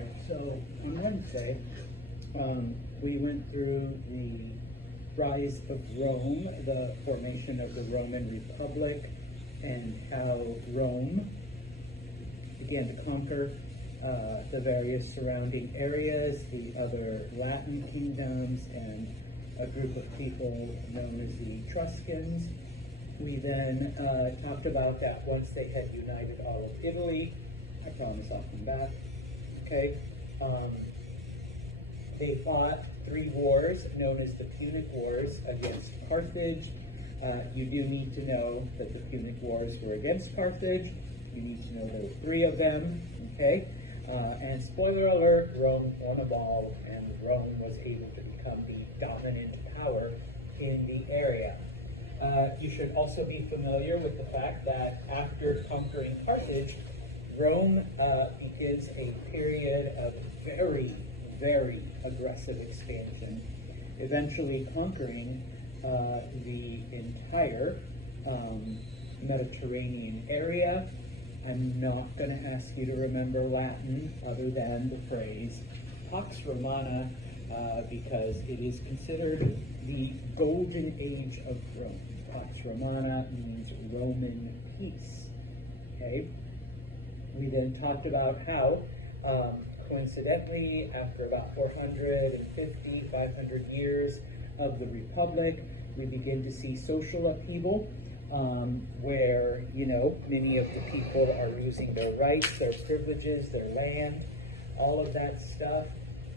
right, so on Wednesday, we went through the rise of Rome, the formation of the Roman Republic, and how Rome began to conquer the various surrounding areas, the other Latin kingdoms, and a group of people known as the Etruscans. We then talked about that once they had united all of Italy. I promise I'll come back. Okay. They fought 3 wars known as the Punic Wars against Carthage. You do need to know that the Punic Wars were against Carthage. You need to know there were 3 of them. Okay. And spoiler alert, Rome won them all, and Rome was able to become the dominant power in the area. You should also be familiar with the fact that after conquering Carthage, Rome begins a period of very, very aggressive expansion, eventually conquering the entire Mediterranean area. I'm not going to ask you to remember Latin other than the phrase Pax Romana, because it is considered the golden age of Rome. Pax Romana means Roman peace. Okay? We then talked about how, coincidentally, after about 450, 500 years of the Republic, we begin to see social upheaval, where, many of the people are losing their rights, their privileges, their land, all of that stuff.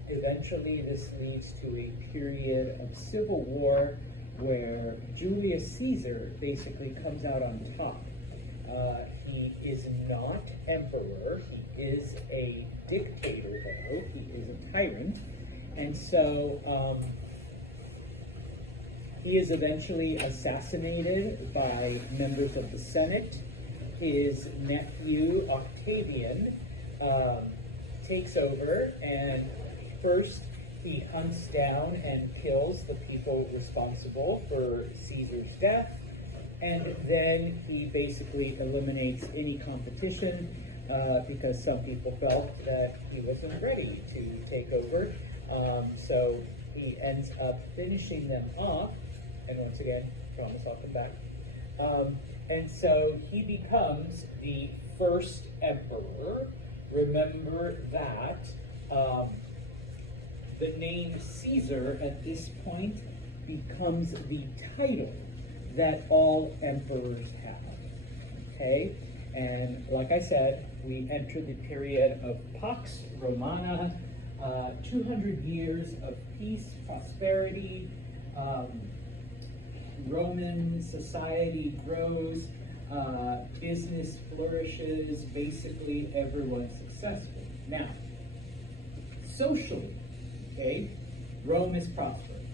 Eventually, this leads to a period of civil war where Julius Caesar basically comes out on top. He is not emperor. He is a dictator, though. He is a tyrant. And so he is eventually assassinated by members of the Senate. His nephew, Octavian, takes over, and first he hunts down and kills the people responsible for Caesar's death, and then he basically eliminates any competition because some people felt that he wasn't ready to take over. So he ends up finishing them off, and once again, promise I'll come back. And so he becomes the first emperor. Remember that the name Caesar at this point becomes the title that all emperors have. Okay? And like I said, we enter the period of Pax Romana, 200 years of peace, prosperity. Roman society grows, business flourishes, basically everyone's successful. Now, socially, okay, Rome is prospering,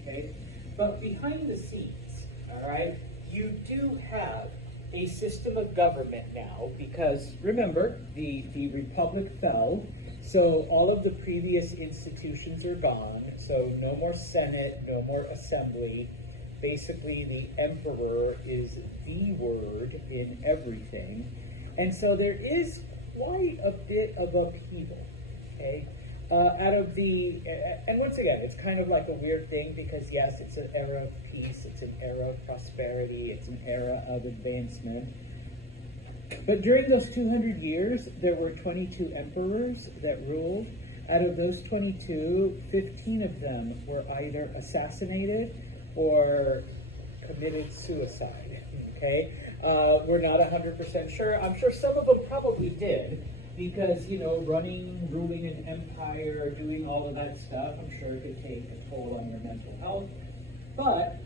okay? But behind the scenes, all right, you do have a system of government now because, remember, the Republic fell, so all of the previous institutions are gone, so no more Senate, no more Assembly. Basically, the emperor is the word in everything. And so there is quite a bit of upheaval, okay? And once again, it's kind of like a weird thing because, yes, it's an era of peace, it's an era of prosperity, it's an era of advancement. But during those 200 years, there were 22 emperors that ruled. Out of those 22, 15 of them were either assassinated or committed suicide, okay? We're not 100% sure. I'm sure some of them probably did because, ruling an empire, doing all of that stuff, I'm sure it could take a toll on your mental health. But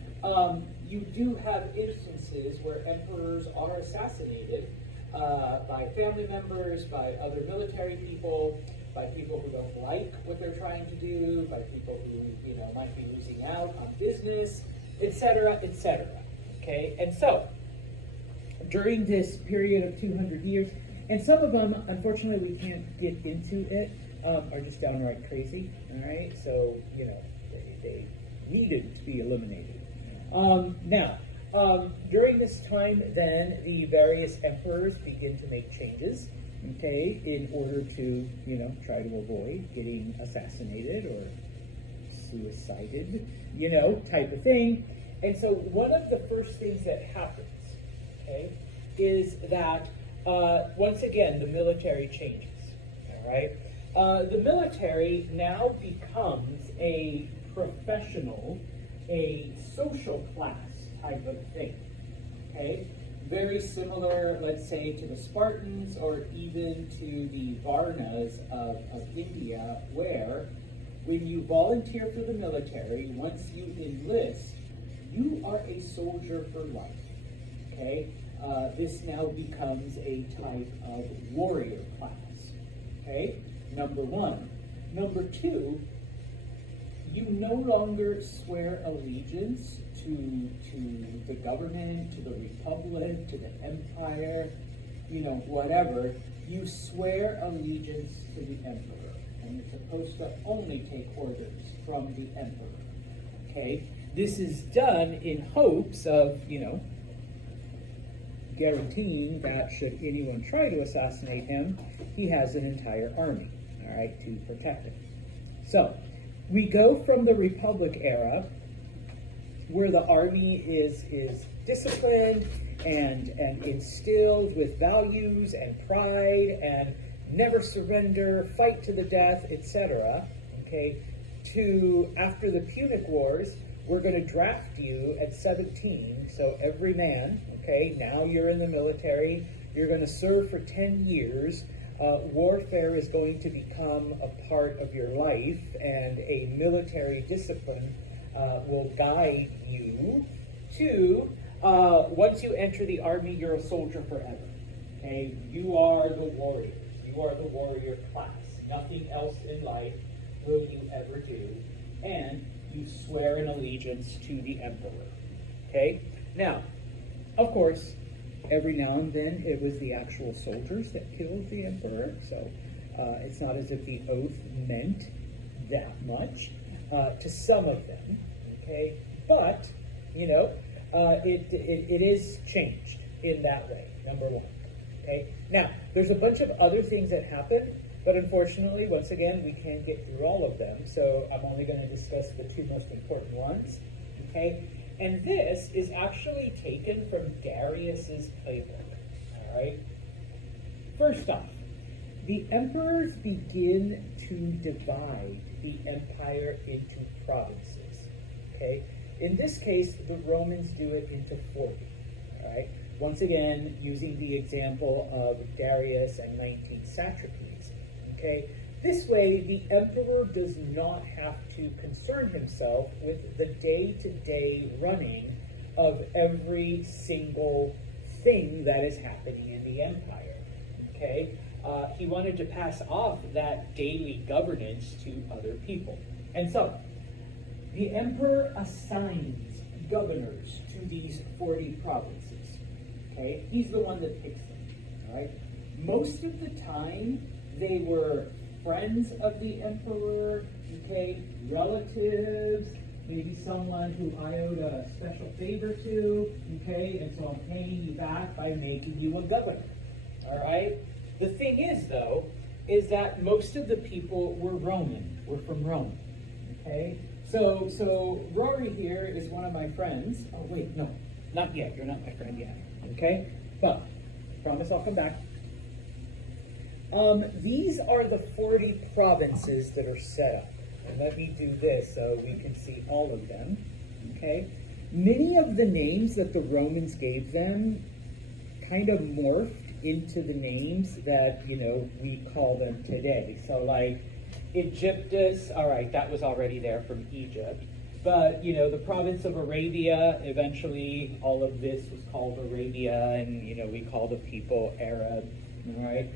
you do have instances where emperors are assassinated by family members, by other military people, by people who don't like what they're trying to do, by people who, might be losing out on business, etc., etc. Okay? And so, during this period of 200 years, and some of them, unfortunately, we can't get into it, are just downright crazy, all right? So, they needed to be eliminated. During this time, then, the various emperors begin to make changes. okay, in order to, try to avoid getting assassinated or suicided, type of thing. And so one of the first things that happens, okay, is that, once again, the military changes, all right? The military now becomes a professional, a social class type of thing, okay? Very similar, let's say, to the Spartans or even to the Varnas of India, where when you volunteer for the military, once you enlist, you are a soldier for life, okay? This now becomes a type of warrior class, okay? Number one. Number two, you no longer swear allegiance to the government, to the republic, to the empire, whatever. You swear allegiance to the emperor, and you're supposed to only take orders from the emperor, okay? This is done in hopes of, guaranteeing that should anyone try to assassinate him, he has an entire army, all right, to protect him. So, we go from the Republic era, where the army is disciplined and instilled with values and pride and never surrender, fight to the death, etc., okay, to after the Punic Wars, we're going to draft you at 17, so every man, okay, now you're in the military, you're going to serve for 10 years, warfare is going to become a part of your life, and a military discipline will guide you to, once you enter the army, you're a soldier forever, okay? You are the warrior. You are the warrior class. Nothing else in life will you ever do, and you swear an allegiance to the emperor, okay? Now, of course, every now and then it was the actual soldiers that killed the emperor, so it's not as if the oath meant that much to some of them, okay? But, it is changed in that way, number one, okay? Now, there's a bunch of other things that happen, but unfortunately, once again, we can't get through all of them, so I'm only going to discuss the two most important ones, okay? And this is actually taken from Darius's playbook, all right? First off, the emperors begin to divide the empire into provinces, okay? In this case, the Romans do it into 40, all right? Once again, using the example of Darius and 19 satrapies, okay? This way, the emperor does not have to concern himself with the day-to-day running of every single thing that is happening in the empire, okay? He wanted to pass off that daily governance to other people. And so, the emperor assigns governors to these 40 provinces, okay? He's the one that picks them, all right? Most of the time, they were friends of the emperor, okay, relatives, maybe someone who I owed a special favor to, okay, and so I'm paying you back by making you a governor, all right? The thing is, though, is that most of the people were Roman, were from Rome, okay? So Rory here is one of my friends. Oh, wait, no, not yet. You're not my friend yet, okay? But, promise I'll come back. These are the 40 provinces that are set up. And let me do this so we can see all of them, okay? Many of the names that the Romans gave them kind of morphed into the names that, we call them today. So like Egyptus, all right, that was already there from Egypt. But, the province of Arabia, eventually all of this was called Arabia, and, we call the people Arab, all right?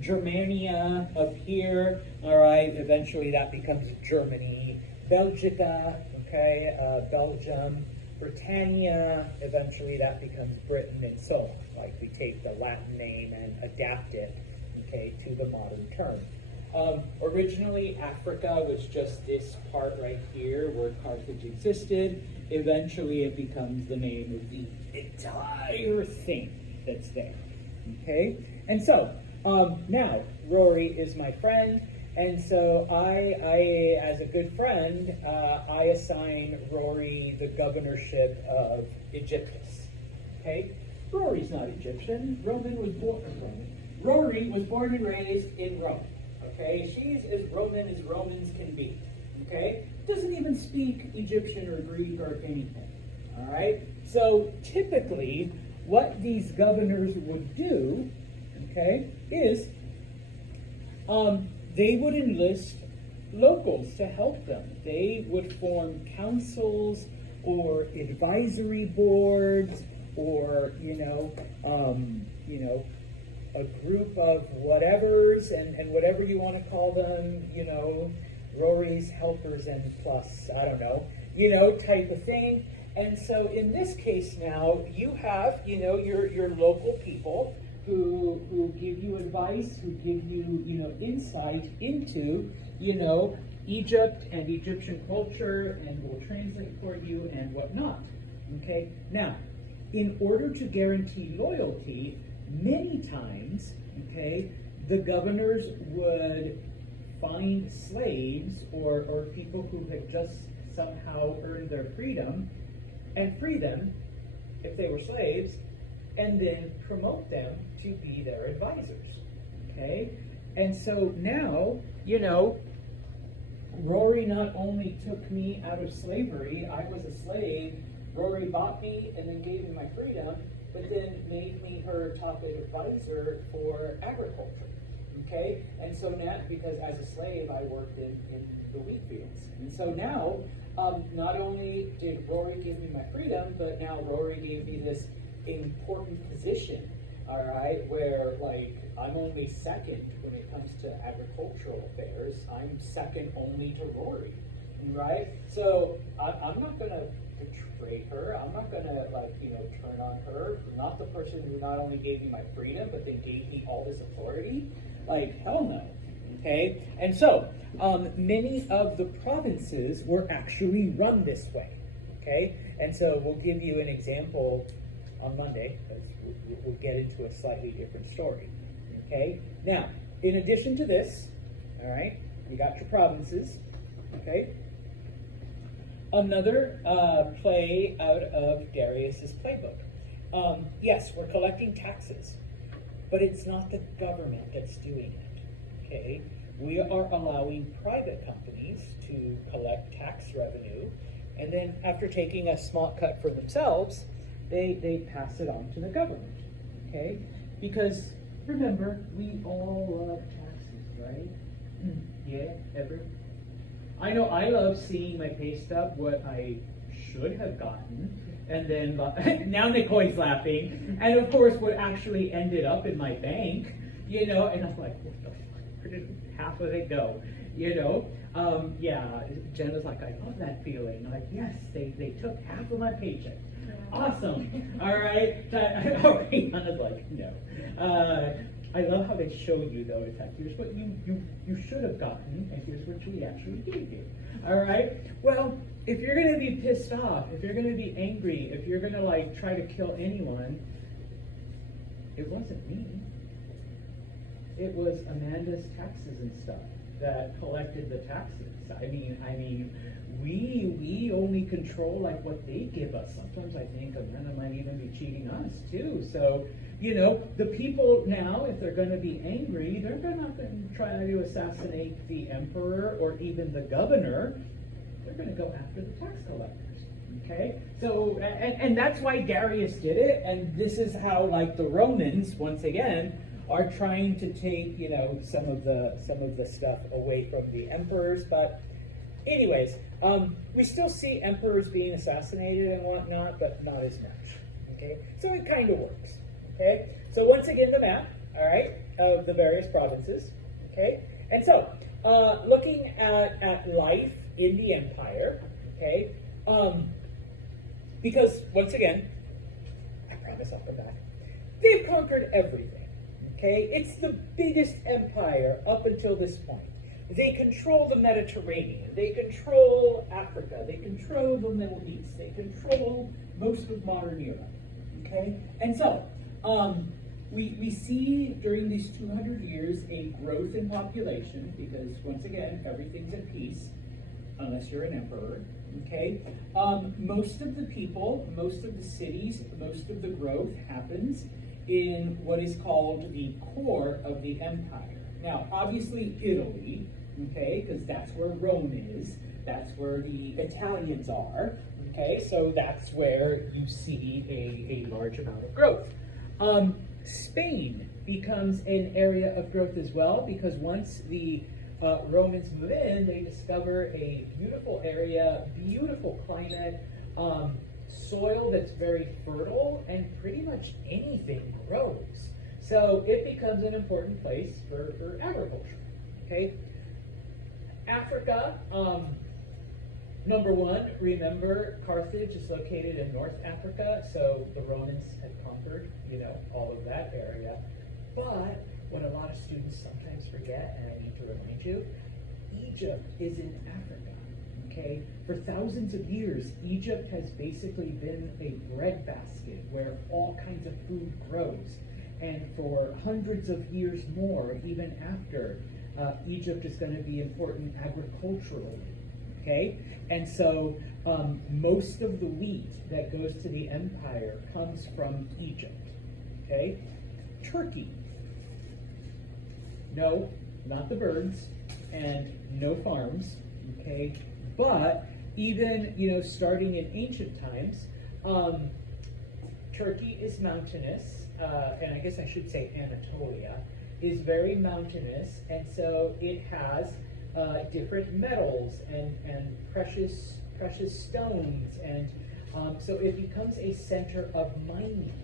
Germania up here, all right, eventually that becomes Germany. Belgica, okay, Belgium. Britannia, eventually that becomes Britain, and so on. Like we take the Latin name and adapt it, okay, to the modern term. Originally, Africa was just this part right here where Carthage existed. Eventually, it becomes the name of the entire thing that's there, okay? And so, Now, Rory is my friend, and so I as a good friend, I assign Rory the governorship of Egyptus. Okay? Rory's not Egyptian. Rory was born and raised in Rome. Okay? She's as Romans can be. Okay? Doesn't even speak Egyptian or Greek or anything. All right? So typically, what these governors would do, okay, is they would enlist locals to help them. They would form councils or advisory boards, or a group of whatevers and whatever you want to call them, Rory's helpers and plus, I don't know, type of thing. And so in this case now, you have, your local people who give you advice, who give you, insight into, Egypt and Egyptian culture, and will translate for you and whatnot. Okay? Now, in order to guarantee loyalty, many times, okay, the governors would find slaves or people who had just somehow earned their freedom and free them if they were slaves, and then promote them to be their advisors. Okay? And so now, Rory not only took me out of slavery, I was a slave. Rory bought me and then gave me my freedom, but then made me her top advisor for agriculture. Okay? And so now, because as a slave, I worked in the wheat fields. And so now, not only did Rory give me my freedom, but now Rory gave me this important position, all right, where, like, I'm only second when it comes to agricultural affairs. I'm second only to Rory, right? So I'm not going to betray her. I'm not going to, turn on her. Not the person who not only gave me my freedom, but then gave me all this authority. Like, hell no. Okay? And so, many of the provinces were actually run this way. Okay? And so we'll give you an example on Monday, because we'll get into a slightly different story. Okay? Now, in addition to this, all right, you got your provinces. Okay? Another play out of Darius's playbook. Yes, we're collecting taxes, but it's not the government that's doing it. Okay? We are allowing private companies to collect tax revenue, and then after taking a small cut for themselves, they pass it on to the government. Okay? Because remember, we all love taxes, right? Yeah, ever? I know I love seeing my pay stub, what I should have gotten, and then now Nicole's laughing, and of course what actually ended up in my bank, and I'm like, what the fuck, where did half of it go, yeah, Jenna's like, I love that feeling. I'm like, yes, they took half of my paycheck. Awesome. All right. Rihanna's like, no. I love how they show you, though. It's like, here's what you should have gotten, and here's what we actually gave you. All right? Well, if you're going to be pissed off, if you're going to be angry, if you're going to, try to kill anyone, it wasn't me. It was Amanda's taxes and stuff that collected the taxes. I mean, we only control what they give us. Sometimes I think Amanda might even be cheating us too. So, the people now, if they're going to be angry, they're not going to try to assassinate the emperor or even the governor. They're going to go after the tax collectors. Okay? So, and that's why Darius did it. And this is how, the Romans, once again, are trying to take, some of the stuff away from the emperors. But anyways, we still see emperors being assassinated and whatnot, but not as much. Okay, so it kind of works. Okay, so once again, the map, all right, of the various provinces. Okay, and so looking at life in the empire. Okay, because once again, I promise I'll come back. They've conquered everything. Okay, it's the biggest empire up until this point. They control the Mediterranean. They control Africa. They control the Middle East. They control most of modern Europe. Okay, and so we see during these 200 years a growth in population because, once again, everything's at peace, unless you're an emperor, okay? Most of the people, most of the cities, most of the growth happens in what is called the core of the empire. Now, obviously Italy, okay, because that's where Rome is, that's where the Italians are, okay, so that's where you see a large amount of growth. Spain becomes an area of growth as well because once the Romans move in, they discover a beautiful area, beautiful climate, soil that's very fertile, and pretty much anything grows. So it becomes an important place for agriculture, okay? Africa, number one, remember Carthage is located in North Africa, so the Romans had conquered, all of that area. But what a lot of students sometimes forget, and I need to remind you, Egypt is in Africa, okay? For thousands of years, Egypt has basically been a breadbasket where all kinds of food grows. And for hundreds of years more, even after, Egypt is going to be important agriculturally, okay? And so most of the wheat that goes to the empire comes from Egypt, okay? Turkey. No, not the birds, and no farms, okay? But even, starting in ancient times, Turkey is mountainous, and I guess I should say Anatolia, is very mountainous, and so it has different metals and precious stones, and so it becomes a center of mining.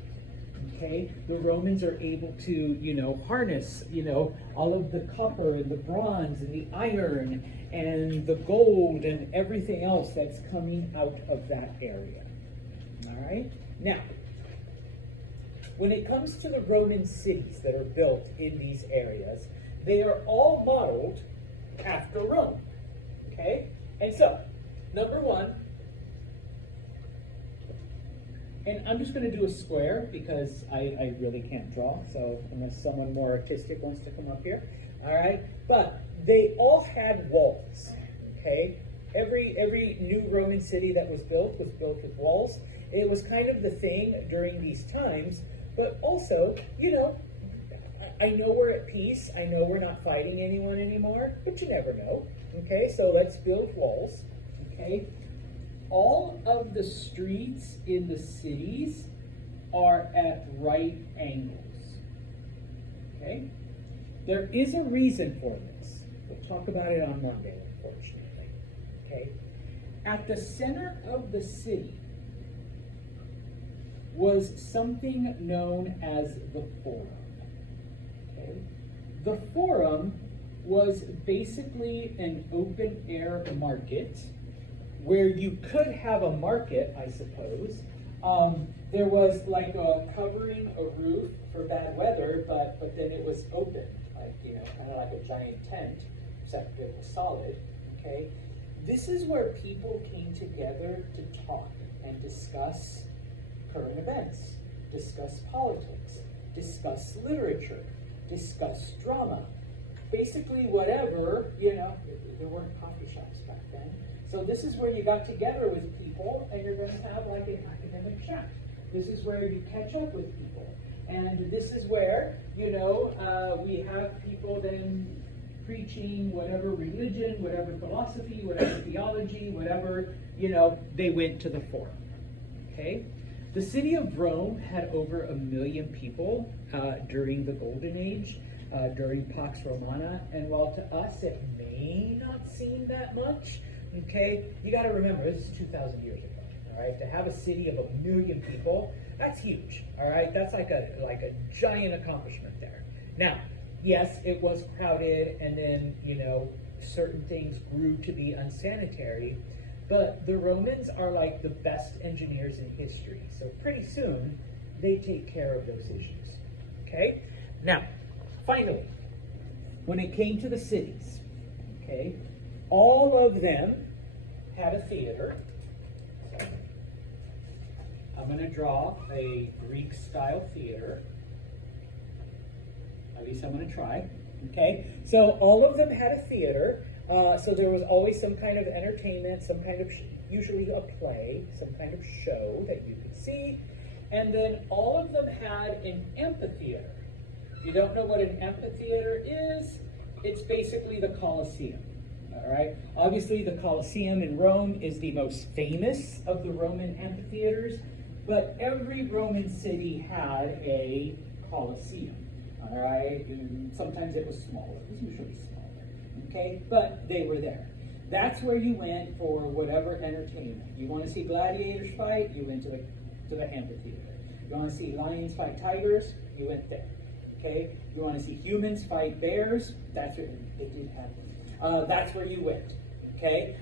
Okay, the Romans are able to, harness, all of the copper and the bronze and the iron and the gold and everything else that's coming out of that area. All right, now, when it comes to the Roman cities that are built in these areas, they are all modeled after Rome, okay? And so, number one, and I'm just going to do a square because I really can't draw, so unless someone more artistic wants to come up here, all right? But they all had walls, okay? Every new Roman city that was built with walls. It was kind of the thing during these times, but also, I know we're at peace. I know we're not fighting anyone anymore, but you never know. Okay, so let's build walls. Okay, all of the streets in the cities are at right angles. Okay, there is a reason for this. We'll talk about it on Monday, unfortunately. Okay, at the center of the city was something known as the Forum. Okay? The Forum was basically an open air market where you could have a market, I suppose. There was like a covering a roof for bad weather, but then it was open, like, kind of like a giant tent, except it was solid. Okay? This is where people came together to talk and discuss current events, discuss politics, discuss literature, discuss drama, basically whatever, there weren't coffee shops back then. So this is where you got together with people and you're going to have like an academic chat. This is where you catch up with people. And this is where, we have people then preaching whatever religion, whatever philosophy, whatever theology, whatever, they went to the Forum, okay? The city of Rome had over 1 million people during the Golden Age, during Pax Romana, and while to us it may not seem that much, okay, you got to remember, this is 2,000 years ago, all right? To have a city of 1 million people, that's huge, all right? That's like a giant accomplishment there. Now, yes, it was crowded, and then, certain things grew to be unsanitary, but the Romans are like the best engineers in history. So pretty soon, they take care of those issues. Okay? Now, finally, when it came to the cities, okay, all of them had a theater. So I'm going to draw a Greek-style theater. At least I'm going to try. Okay, so all of them had a theater. So there was always some kind of entertainment, some kind of, usually a play, some kind of show that you could see. And then all of them had an amphitheater. If you don't know what an amphitheater is, it's basically the Colosseum. All right. Obviously, the Colosseum in Rome is the most famous of the Roman amphitheaters, but every Roman city had a Colosseum. All right. And sometimes it was smaller. It was usually smaller. Okay. But they were there. That's where you went for whatever entertainment. You want to see gladiators fight? You went to the amphitheater. You want to see lions fight tigers? You went there. Okay. You want to see humans fight bears? That's where it did happen. That's where you went. Okay.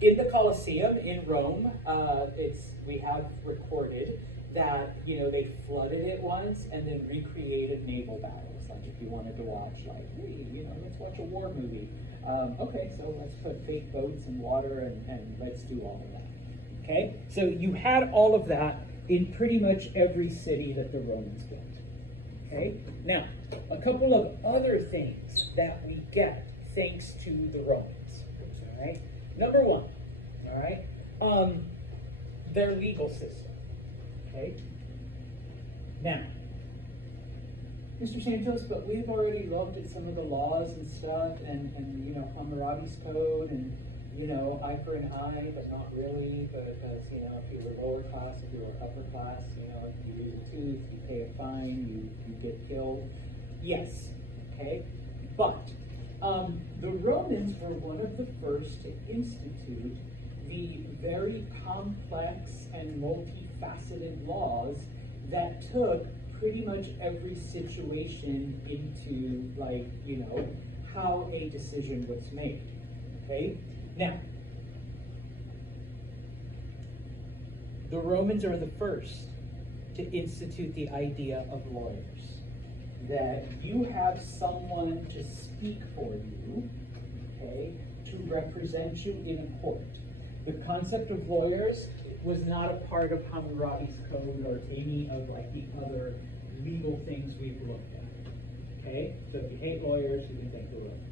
In the Colosseum in Rome, we have recorded that they flooded it once and then recreated naval battles. Like if you wanted to watch, like, hey, let's watch a war movie. Okay, so let's put fake boats and water and let's do all of that. Okay, so you had all of that in pretty much every city that the Romans built. Okay, now a couple of other things that we get thanks to the Romans. All right, number one, all right, their legal system. Okay, now, Mr. Santos, but we've already looked at some of the laws and stuff, and Hammurabi's code, and eye for an eye, but not really, because if you were lower class, if you were upper class, if you lose a tooth, you pay a fine, you get killed. Yes, okay, but the Romans were one of the first to institute the very complex and multifaceted laws that took pretty much every situation into, how a decision was made. Okay? Now, the Romans are the first to institute the idea of lawyers. That you have someone to speak for you, okay, to represent you in a court. The concept of lawyers was not a part of Hammurabi's code or any of the other legal things we've looked at. Okay? So if you hate lawyers, you can thank the Romans.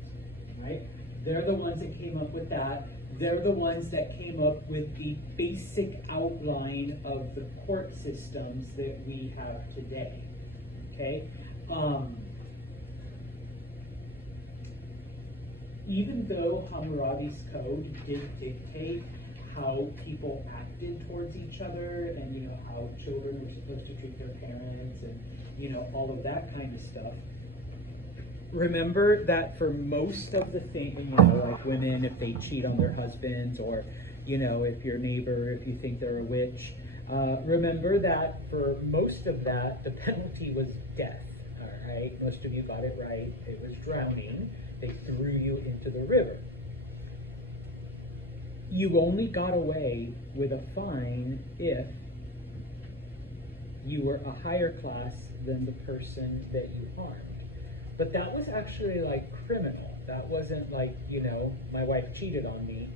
Right? They're the ones that came up with that. They're the ones that came up with the basic outline of the court systems that we have today. Okay? Even though Hammurabi's code did dictate how people acted towards each other, and how children were supposed to treat their parents, and all of that kind of stuff. Remember that for most of the things, like women, if they cheat on their husbands, or if your neighbor, if you think they're a witch, remember that for most of that, the penalty was death. All right, most of you got it right. It was drowning. They threw you into the river. You only got away with a fine if you were a higher class than the person that you harmed. But that was actually criminal. That wasn't my wife cheated on me,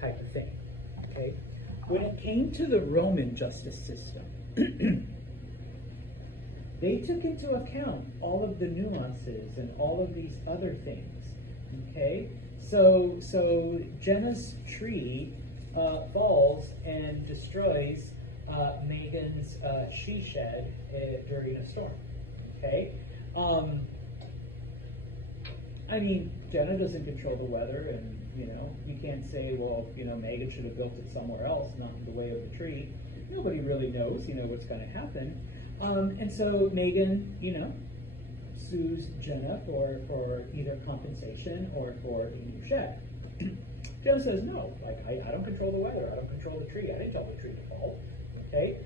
type of thing. Okay? When it came to the Roman justice system, they took into account all of the nuances and all of these other things. Okay? So Jenna's tree falls and destroys Megan's she shed during a storm. Okay? Jenna doesn't control the weather, and you can't say, well, Megan should have built it somewhere else, not in the way of the tree. Nobody really knows, what's going to happen. And so Megan, sues Jenna for either compensation or for a new shed. Jenna says, no, I don't control the weather, I don't control the tree, I didn't tell the tree to fall. Okay?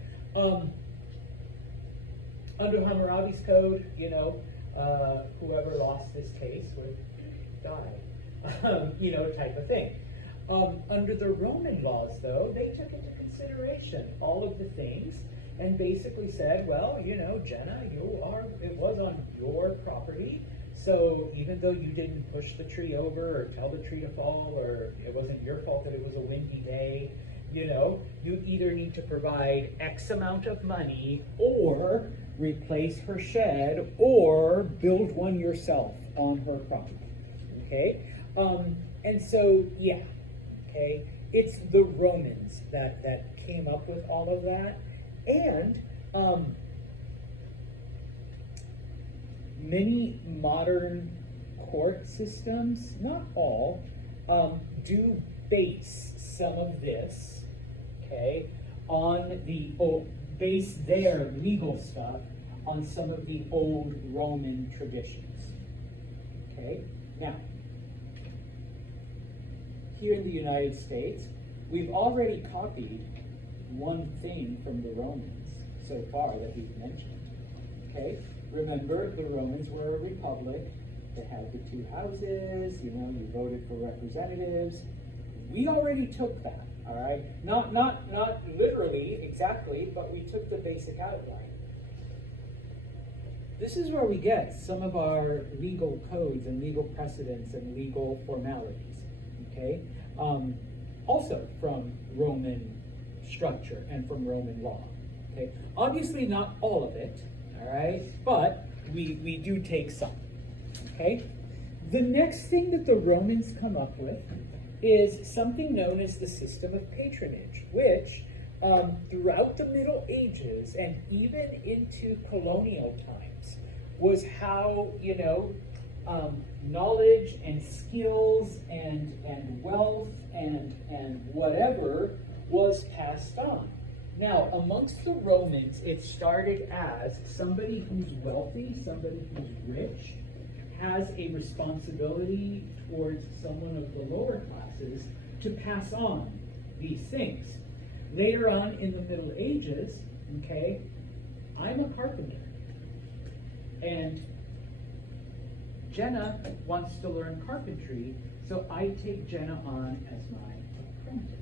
Under Hammurabi's code, whoever lost this case would die, type of thing. Under the Roman laws, though, they took into consideration all of the things and basically said, well, Jenna, it was on your property, so even though you didn't push the tree over or tell the tree to fall, or it wasn't your fault that it was a windy day, you either need to provide X amount of money, or replace her shed, or build one yourself on her property. Okay? And so, yeah, okay, it's the Romans that came up with all of that. And many modern court systems, not all, do base some of this, okay, on the base their legal stuff on some of the old Roman traditions. Okay, now, here in the United States, we've already copied one thing from the Romans so far that we've mentioned. Okay, remember the Romans were a republic. They had the two houses, you know, you voted for representatives. We already took that, all right? Not literally, exactly, but we took the basic outline. This is where we get some of our legal codes and legal precedents and legal formalities, okay? Also from Roman structure and from Roman law, okay? Obviously not all of it, all right? But we do take some, okay? The next thing that the Romans come up with is something known as the system of patronage, which throughout the Middle Ages and even into colonial times was how, you know, knowledge and skills and wealth and whatever was passed on. Now, amongst the Romans, it started as somebody who's wealthy, somebody who's rich, has a responsibility towards someone of the lower classes to pass on these things. Later on in the Middle Ages, okay, I'm a carpenter. And Jenna wants to learn carpentry, so I take Jenna on as my apprentice.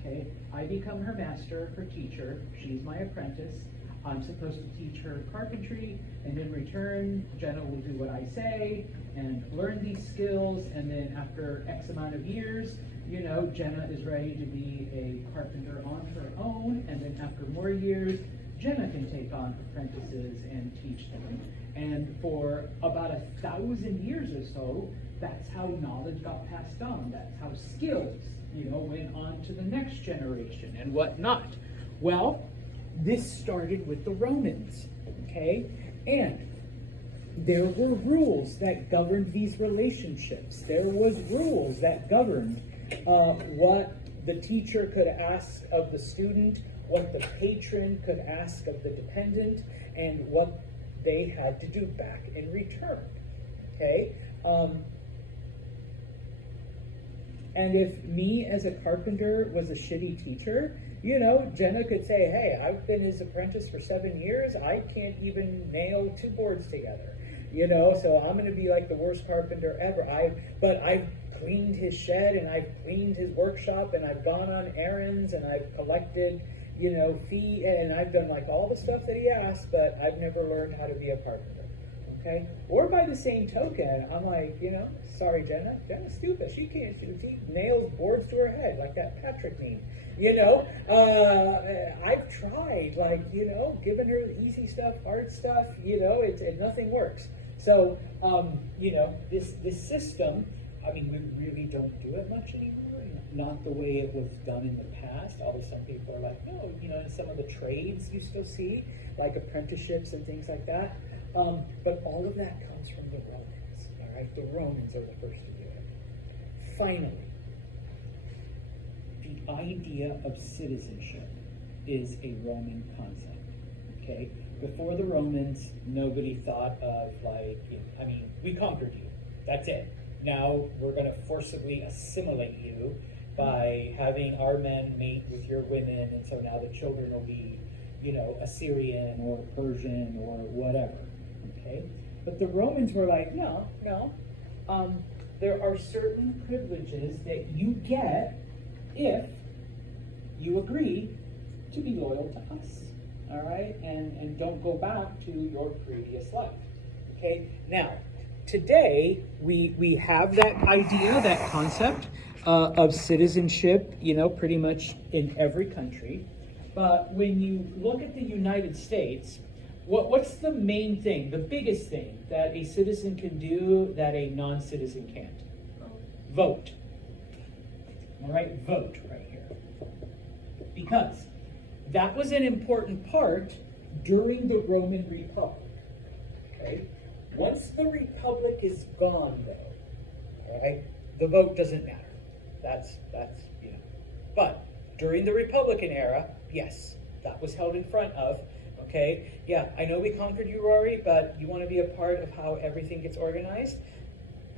Okay, I become her master, her teacher. She's my apprentice. I'm supposed to teach her carpentry, and in return, Jenna will do what I say and learn these skills, and then after X amount of years, you know, Jenna is ready to be a carpenter on her own, and then after more years, Jenna can take on apprentices and teach them. And for about 1,000 years or so, that's how knowledge got passed on. That's how skills, you know, went on to the next generation and whatnot. Well, this started with the Romans, okay? And there were rules that governed these relationships. There was rules that governed what the teacher could ask of the student, what the patron could ask of the dependent, and what they had to do back in return, okay? And if me as a carpenter was a shitty teacher, you know, Jenna could say, hey, I've been his apprentice for 7 years. I can't even nail 2 boards together, you know, so I'm going to be like the worst carpenter ever. But I've cleaned his shed, and I've cleaned his workshop, and I've gone on errands, and I've collected, you know, fee, and I've done like all the stuff that he asked, but I've never learned how to be a carpenter. Okay? Or by the same token, I'm like, you know, sorry, Jenna's stupid. She nails boards to her head like that Patrick meme. You know, I've tried, like, you know, giving her easy stuff, hard stuff, you know, nothing works. So, you know, this system, I mean, we really don't do it much anymore. Not the way it was done in the past. Although some people are like, no, you know, in some of the trades you still see, like apprenticeships and things like that. But all of that comes from the Romans, all right? The Romans are the first to do it. Finally, the idea of citizenship is a Roman concept, okay? Before the Romans, nobody thought of, like, you know, I mean, we conquered you. That's it. Now we're going to forcibly assimilate you by having our men mate with your women, and so now the children will be, you know, Assyrian or Persian or whatever, okay? But the Romans were like, no, there are certain privileges that you get if you agree to be loyal to us, all right? And don't go back to your previous life, okay? Now, today, we have that idea, that concept of citizenship, you know, pretty much in every country. But when you look at the United States, What's the main thing, the biggest thing that a citizen can do that a non-citizen can't? Vote. All right, vote right here. Because that was an important part during the Roman Republic. Okay? Once the Republic is gone, though, all right, the vote doesn't matter. That's you know. But during the Republican era, yes, that was held in front of. Okay, yeah, I know we conquered you, Rory, but you want to be a part of how everything gets organized?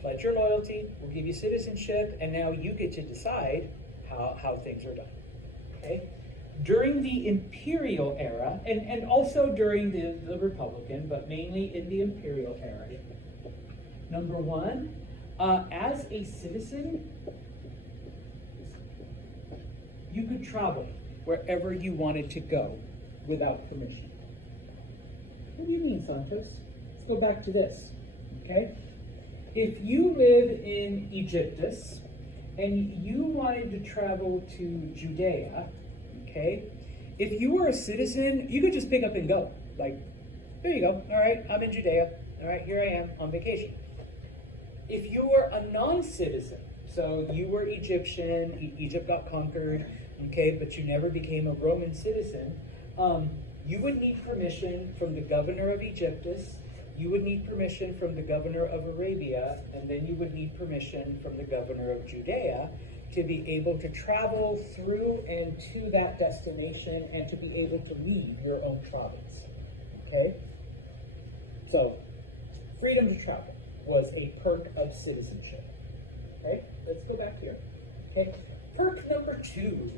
Pledge your loyalty, we'll give you citizenship, and now you get to decide how things are done. Okay? During the imperial era, and also during the Republican, but mainly in the imperial era, number one, as a citizen, you could travel wherever you wanted to go without permission. What do you mean, Santos? Let's go back to this, okay? If you live in Egyptus and you wanted to travel to Judea, okay, if you were a citizen, you could just pick up and go. Like, there you go. All right, I'm in Judea. All right, here I am on vacation. If you were a non-citizen, so you were Egyptian, Egypt got conquered, okay, but you never became a Roman citizen, you would need permission from the governor of Egyptus, you would need permission from the governor of Arabia, and then you would need permission from the governor of Judea to be able to travel through and to that destination and to be able to leave your own province. Okay? So, freedom to travel was a perk of citizenship. Okay? Let's go back here. Okay? Perk number 2.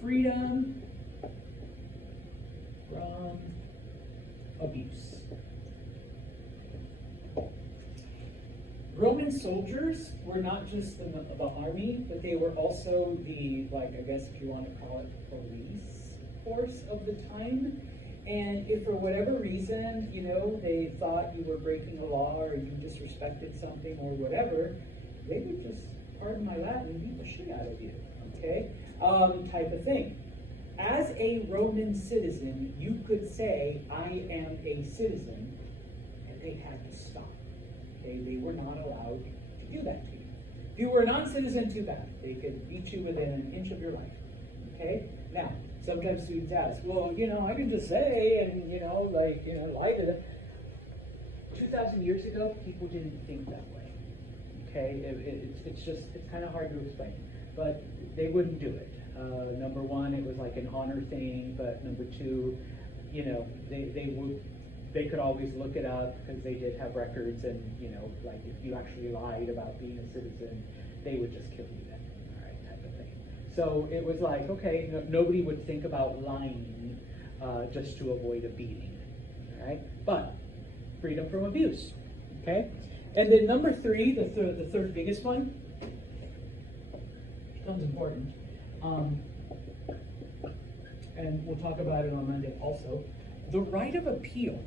Freedom from abuse. Roman soldiers were not just the army, but they were also the, like, I guess if you want to call it, police force of the time. And if for whatever reason, you know, they thought you were breaking a law or you disrespected something or whatever, they would just, pardon my Latin, beat the shit out of you, okay? Type of thing. As a Roman citizen, you could say, I am a citizen, and they had to stop. Okay, they were not allowed to do that to you. If you were a non-citizen, too bad. They could beat you within an inch of your life. Okay? Now, sometimes students ask, well, you know, I can just say and, you know, like, you know, lie to them. 2,000 years ago, people didn't think that way. Okay? It's kind of hard to explain. But they wouldn't do it. Number one, it was like an honor thing, but number two, you know, they could always look it up because they did have records, and, you know, like if you actually lied about being a citizen, they would just kill you then, all right, type of thing. So it was like, okay, nobody would think about lying just to avoid a beating, all right? But freedom from abuse, okay? And then number 3, the third biggest one, becomes important. And we'll talk about it on Monday also. The right of appeal.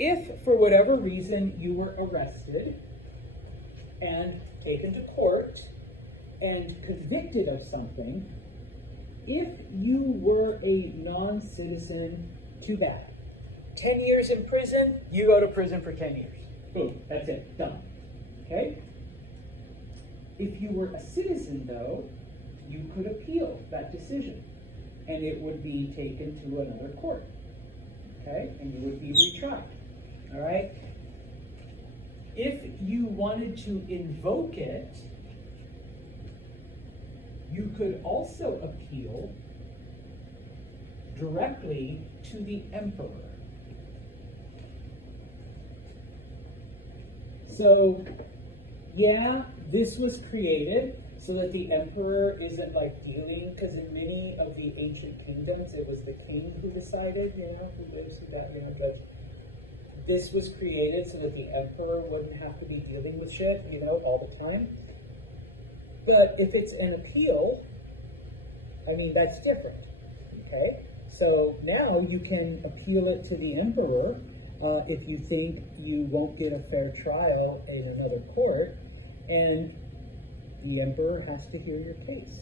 If, for whatever reason, you were arrested and taken to court and convicted of something, if you were a non-citizen, too bad. 10 years in prison, you go to prison for 10 years. Boom, that's it, done. Okay? If you were a citizen, though, you could appeal that decision, and it would be taken to another court, okay? And you would be retried, all right? If you wanted to invoke it, you could also appeal directly to the emperor. So, yeah, this was created so that the emperor isn't like dealing, because in many of the ancient kingdoms, it was the king who decided, you know, who lives, who that, you know, judge. This was created so that the emperor wouldn't have to be dealing with shit, you know, all the time. But if it's an appeal, I mean, that's different, okay? So now you can appeal it to the emperor if you think you won't get a fair trial in another court, and the emperor has to hear your case.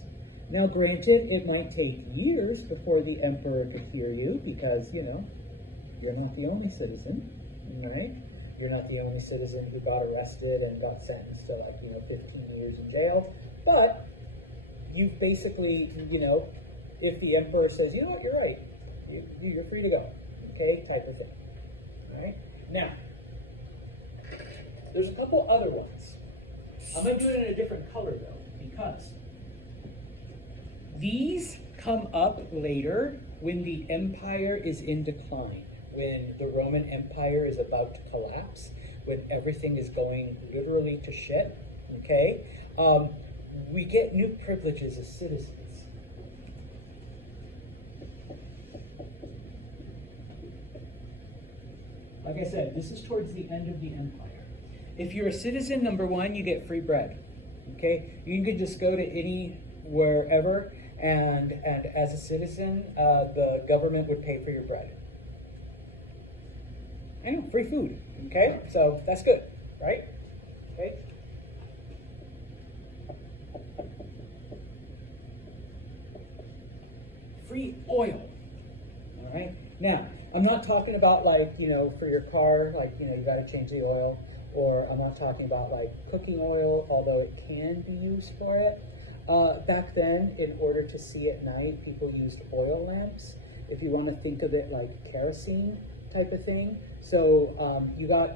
Now, granted, it might take years before the emperor could hear you because, you know, you're not the only citizen, right? You're not the only citizen who got arrested and got sentenced to, like, 15 years in jail. But you've basically, if the emperor says, you know what, you're right, you're free to go, okay, type of thing, all right? Now, there's a couple other ones. I'm going to do it in a different color, though, because these come up later when the empire is in decline, when the Roman Empire is about to collapse, when everything is going literally to shit, okay? We get new privileges as citizens. Like I said, this is towards the end of the empire. If you're a citizen, number one, you get free bread, okay? You can just go to any wherever, and as a citizen, the government would pay for your bread. I know, free food, okay? So that's good, right? Okay. Free oil, all right? Now, I'm not talking about, like, for your car, like, you got to change the oil, or I'm not talking about, like, cooking oil, although it can be used for it. Back then, in order to see at night, people used oil lamps. If you want to think of it like kerosene type of thing. So you got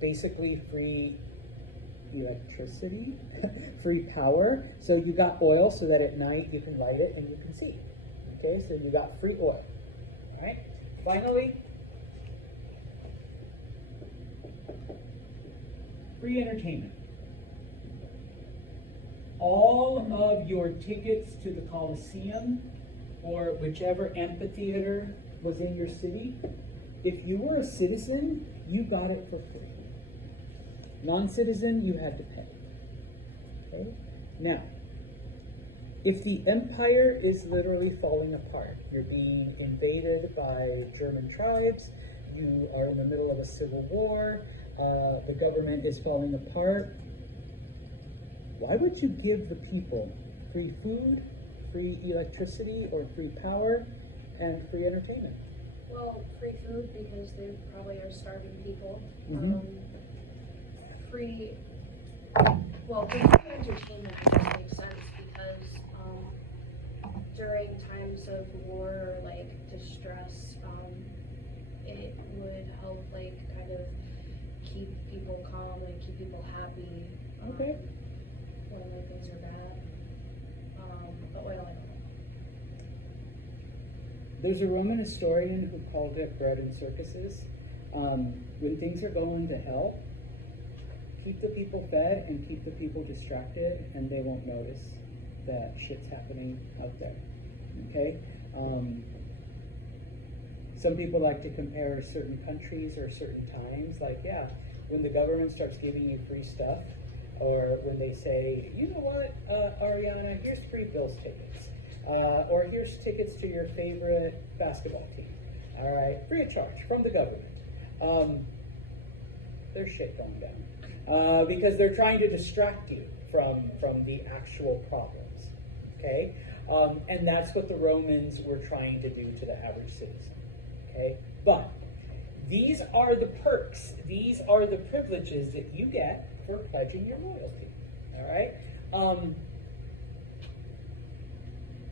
basically free electricity, free power. So you got oil so that at night you can light it and you can see. Okay, so you got free oil. All right. Finally, free entertainment. All of your tickets to the Colosseum or whichever amphitheater was in your city, if you were a citizen, you got it for free. Non-citizen, you had to pay. Okay? Now, if the empire is literally falling apart, you're being invaded by German tribes, you are in the middle of a civil war, the government is falling apart, why would you give the people free food, free electricity, or free power, and free entertainment? Well, free food because they probably are starving people. Mm-hmm. Free entertainment just makes sense because during times of war or like distress, it would help like kind of keep people calm and keep people happy. Okay. When things are bad. But wait, There's a Roman historian who called it bread and circuses. When things are going to hell, keep the people fed and keep the people distracted, and they won't notice that shit's happening out there. Okay? Some people like to compare certain countries or certain times, like, yeah, when the government starts giving you free stuff, or when they say, you know what, Ariana, here's free Bills tickets. Or here's tickets to your favorite basketball team. All right, free of charge from the government. There's shit going down. Because they're trying to distract you from the actual problems. Okay? And that's what the Romans were trying to do to the average citizen. Okay? But these are the perks. These are the privileges that you get for pledging your loyalty. All right?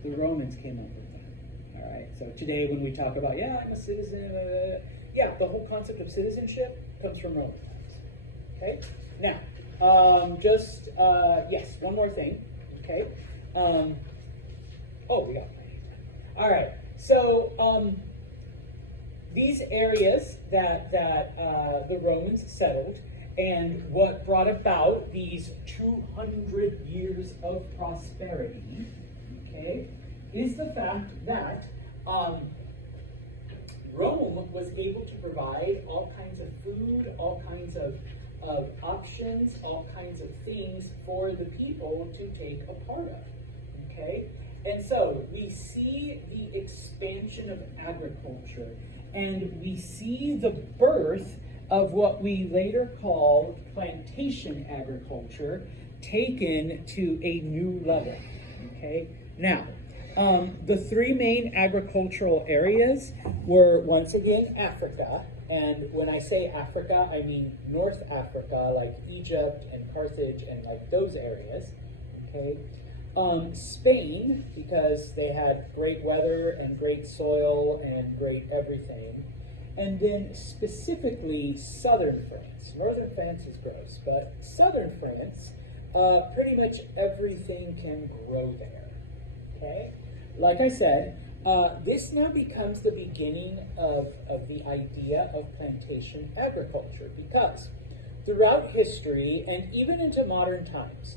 The Romans came up with that. All right? So today when we talk about, yeah, I'm a citizen, yeah, the whole concept of citizenship comes from Roman times. Okay? Now, yes, one more thing. Okay? We got plenty of time. All right. So, these areas that the Romans settled and what brought about these 200 years of prosperity, okay, is the fact that Rome was able to provide all kinds of food, all kinds of options, all kinds of things for the people to take a part of, okay? And so we see the expansion of agriculture, and we see the birth of what we later call plantation agriculture taken to a new level, okay? Now, the three main agricultural areas were, once again, Africa. And when I say Africa, I mean North Africa, like Egypt and Carthage and like those areas. Okay. Spain, because they had great weather and great soil and great everything. And then specifically southern France. Northern France is gross, but southern France, pretty much everything can grow there. Okay? Like I said, this now becomes the beginning of the idea of plantation agriculture, because throughout history and even into modern times,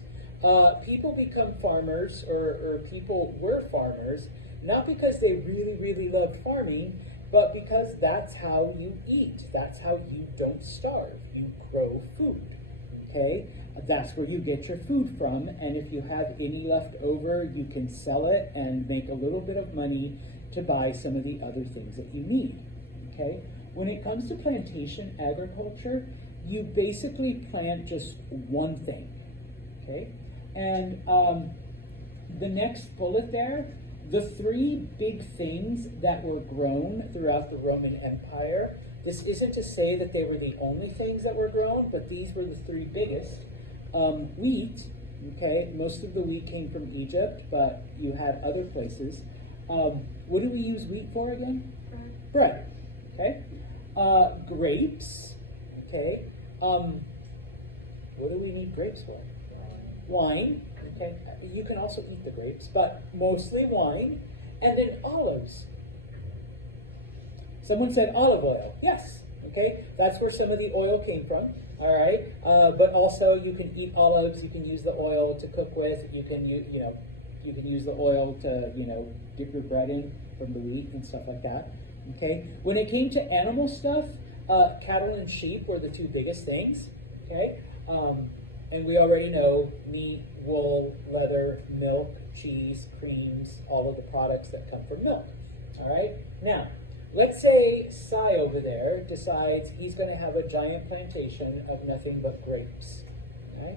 people become farmers, or people were farmers, not because they really, really loved farming, but because that's how you eat. That's how you don't starve. You grow food. Okay? That's where you get your food from, and if you have any left over, you can sell it and make a little bit of money to buy some of the other things that you need. Okay? When it comes to plantation agriculture, you basically plant just one thing. Okay? And the next bullet there, the three big things that were grown throughout the Roman Empire, this isn't to say that they were the only things that were grown, but these were the three biggest. Wheat, okay, most of the wheat came from Egypt, but you had other places. What do we use wheat for again? Bread, okay. Grapes, okay. What do we need grapes for? Wine, okay. You can also eat the grapes, but mostly wine. And then olives. Someone said olive oil. Yes, okay. That's where some of the oil came from. All right. But also you can eat olives. You can use the oil to cook with. You can you can use the oil to dip your bread in from the wheat and stuff like that. Okay. When it came to animal stuff, cattle and sheep were the two biggest things. Okay. And we already know meat, wool, leather, milk, cheese, creams, all of the products that come from milk. All right? Now, let's say Cy over there decides he's going to have a giant plantation of nothing but grapes. Okay?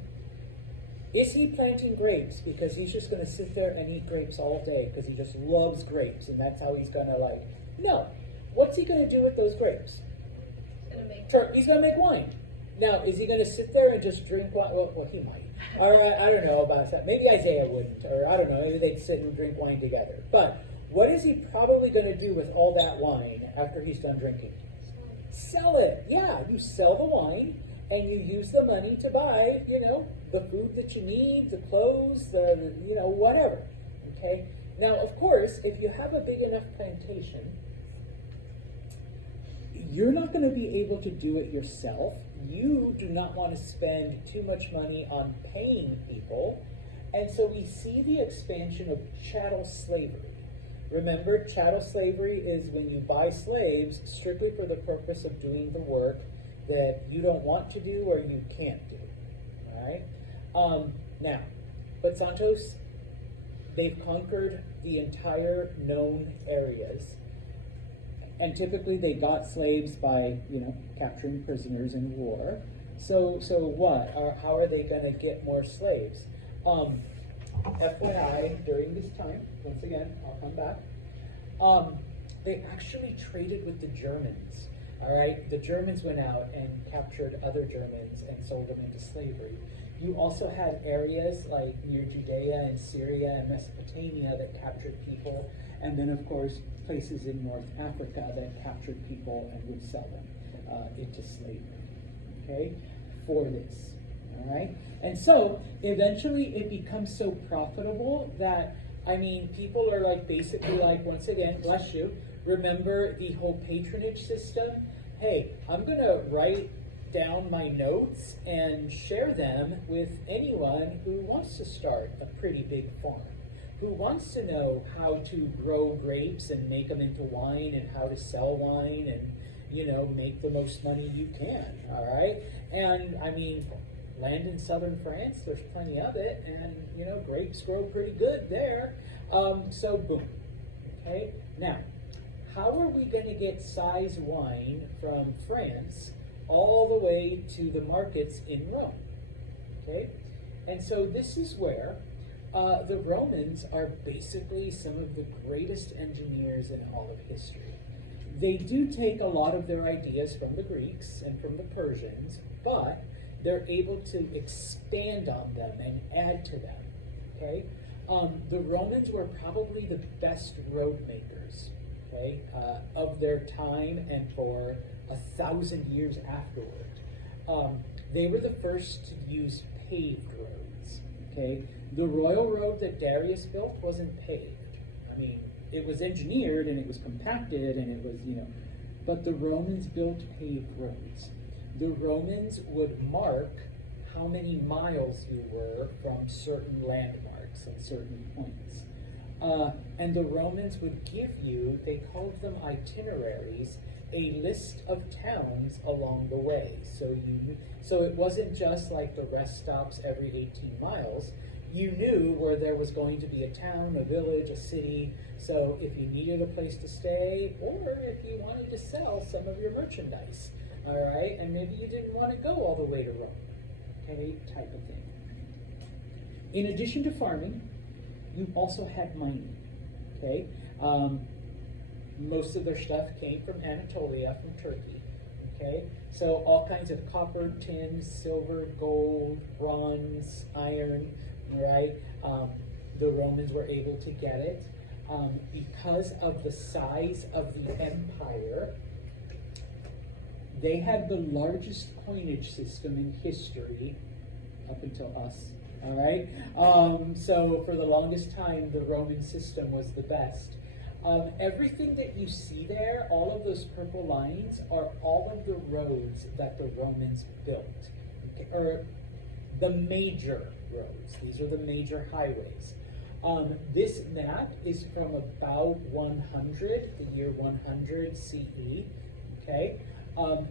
Is he planting grapes because he's just going to sit there and eat grapes all day because he just loves grapes and that's how he's going to like? No. What's he going to do with those grapes? He's going to make wine. Now, is he going to sit there and just drink wine? Well, he might. All right, I don't know about that. Maybe Isaiah wouldn't, or I don't know. Maybe they'd sit and drink wine together. But what is he probably going to do with all that wine after he's done drinking? Sell it. Yeah, you sell the wine, and you use the money to buy, the food that you need, the clothes, the whatever. Okay? Now, of course, if you have a big enough plantation, you're not going to be able to do it yourself. You do not want to spend too much money on paying people. And so we see the expansion of chattel slavery. Remember, chattel slavery is when you buy slaves strictly for the purpose of doing the work that you don't want to do or you can't do. All right? Now, but Santos, they've conquered the entire known areas. And typically they got slaves by, capturing prisoners in war. So what? How are they going to get more slaves? FYI, during this time, once again, I'll come back, they actually traded with the Germans. All right? The Germans went out and captured other Germans and sold them into slavery. You also had areas like near Judea and Syria and Mesopotamia that captured people. And then, of course, places in North Africa that captured people and would sell them into slavery, okay, for this, all right? And so, eventually, it becomes so profitable that, people are like, basically like, once again, bless you, remember the whole patronage system? Hey, I'm going to write down my notes and share them with anyone who wants to start a pretty big farm, who wants to know how to grow grapes and make them into wine and how to sell wine and, make the most money you can, all right? And, land in southern France, there's plenty of it, and, grapes grow pretty good there. So, boom, okay? Now, how are we going to get Cy's wine from France all the way to the markets in Rome, okay? And so this is where The Romans are basically some of the greatest engineers in all of history. They do take a lot of their ideas from the Greeks and from the Persians, but they're able to expand on them and add to them, okay? The Romans were probably the best road makers, okay, of their time and for 1,000 years afterward. They were the first to use paved roads, okay? The royal road that Darius built wasn't paved. I mean, it was engineered and it was compacted and it was, but the Romans built paved roads. The Romans would mark how many miles you were from certain landmarks and certain points. And the Romans would give you, they called them itineraries, a list of towns along the way. So it wasn't just like the rest stops every 18 miles. You knew where there was going to be a town, a village, a city. So if you needed a place to stay, or if you wanted to sell some of your merchandise, all right, and maybe you didn't want to go all the way to Rome, okay, type of thing. In addition to farming, you also had mining, okay? Most of their stuff came from Anatolia, from Turkey, okay? So all kinds of copper, tin, silver, gold, bronze, iron, right? The Romans were able to get it. Because of the size of the empire, they had the largest coinage system in history up until us, all right? So for the longest time, the Roman system was the best. Everything that you see there, all of those purple lines, are all of the roads that the Romans built, okay? Or the major roads. These are the major highways. This map is from about 100, the year 100 CE, okay?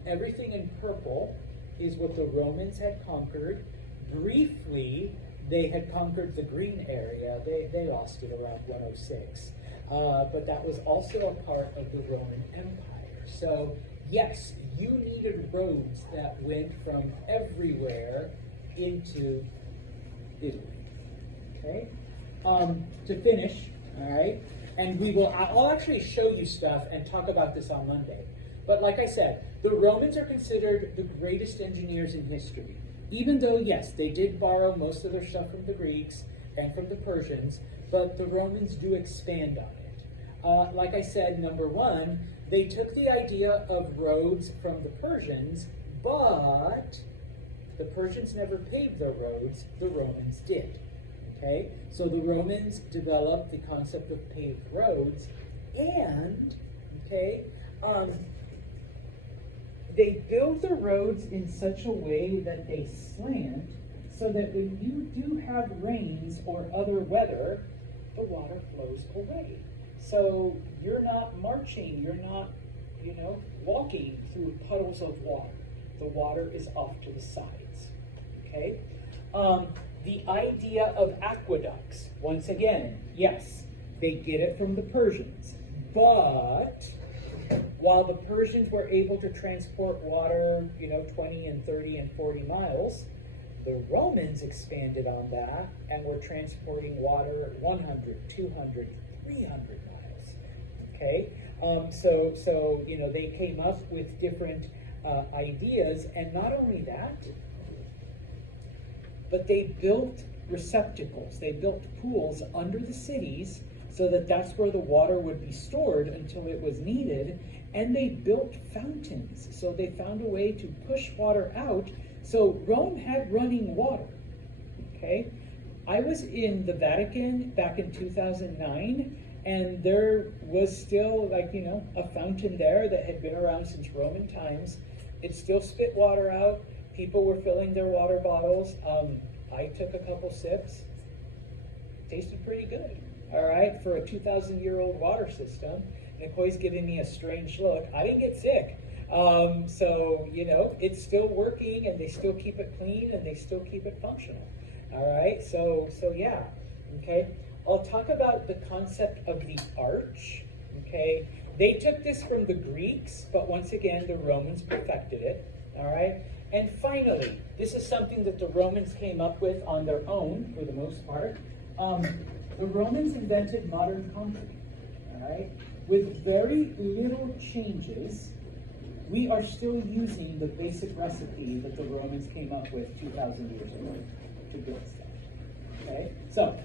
Everything in purple is what the Romans had conquered. Briefly, they had conquered the green area. They lost it around 106. But that was also a part of the Roman Empire. So, yes, you needed roads that went from everywhere into Italy, okay? To finish, all right, and I'll actually show you stuff and talk about this on Monday. But like I said, the Romans are considered the greatest engineers in history. Even though, yes, they did borrow most of their stuff from the Greeks and from the Persians, but the Romans do expand on it. Like I said, number one, they took the idea of roads from the Persians, but the Persians never paved their roads, the Romans did. Okay? So the Romans developed the concept of paved roads, and, okay, they build the roads in such a way that they slant so that when you do have rains or other weather, the water flows away. So you're not marching, you're not, walking through puddles of water. The water is off to the sides, okay? The idea of aqueducts, once again, yes, they get it from the Persians, but while the Persians were able to transport water, 20 and 30 and 40 miles, the Romans expanded on that and were transporting water 100, 200, 300 miles, okay? So they came up with different ideas, and not only that, but they built receptacles. They built pools under the cities so that that's where the water would be stored until it was needed. And they built fountains. So they found a way to push water out. So Rome had running water, okay? I was in the Vatican back in 2009, and there was still a fountain there that had been around since Roman times. It still spit water out. People were filling their water bottles. I took a couple sips. Tasted pretty good, all right, for a 2,000-year-old water system. Nicoy's giving me a strange look. I didn't get sick. So, it's still working, and they still keep it clean, and they still keep it functional, all right? So yeah, okay? I'll talk about the concept of the arch, okay? They took this from the Greeks, but once again, the Romans perfected it, all right? And finally, this is something that the Romans came up with on their own, for the most part. The Romans invented modern concrete, all right? With very little changes, we are still using the basic recipe that the Romans came up with 2,000 years ago to build stuff, okay? So,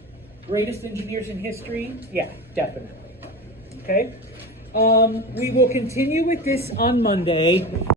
greatest engineers in history? Yeah, definitely, okay? We will continue with this on Monday.